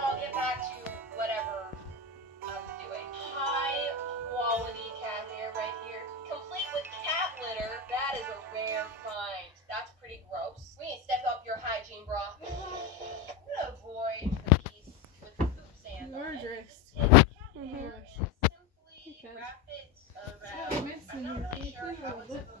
I'll get back to whatever I was doing. High quality cat hair right here, complete with cat litter. That is a rare find. That's pretty gross. We need to step up your hygiene, bra. I'm gonna avoid the piece with the poop sand on it. Gorgeous. Just take cat hair Mhm. and simply Okay. wrap it So around. messy I'm not here. really sure how it's supposed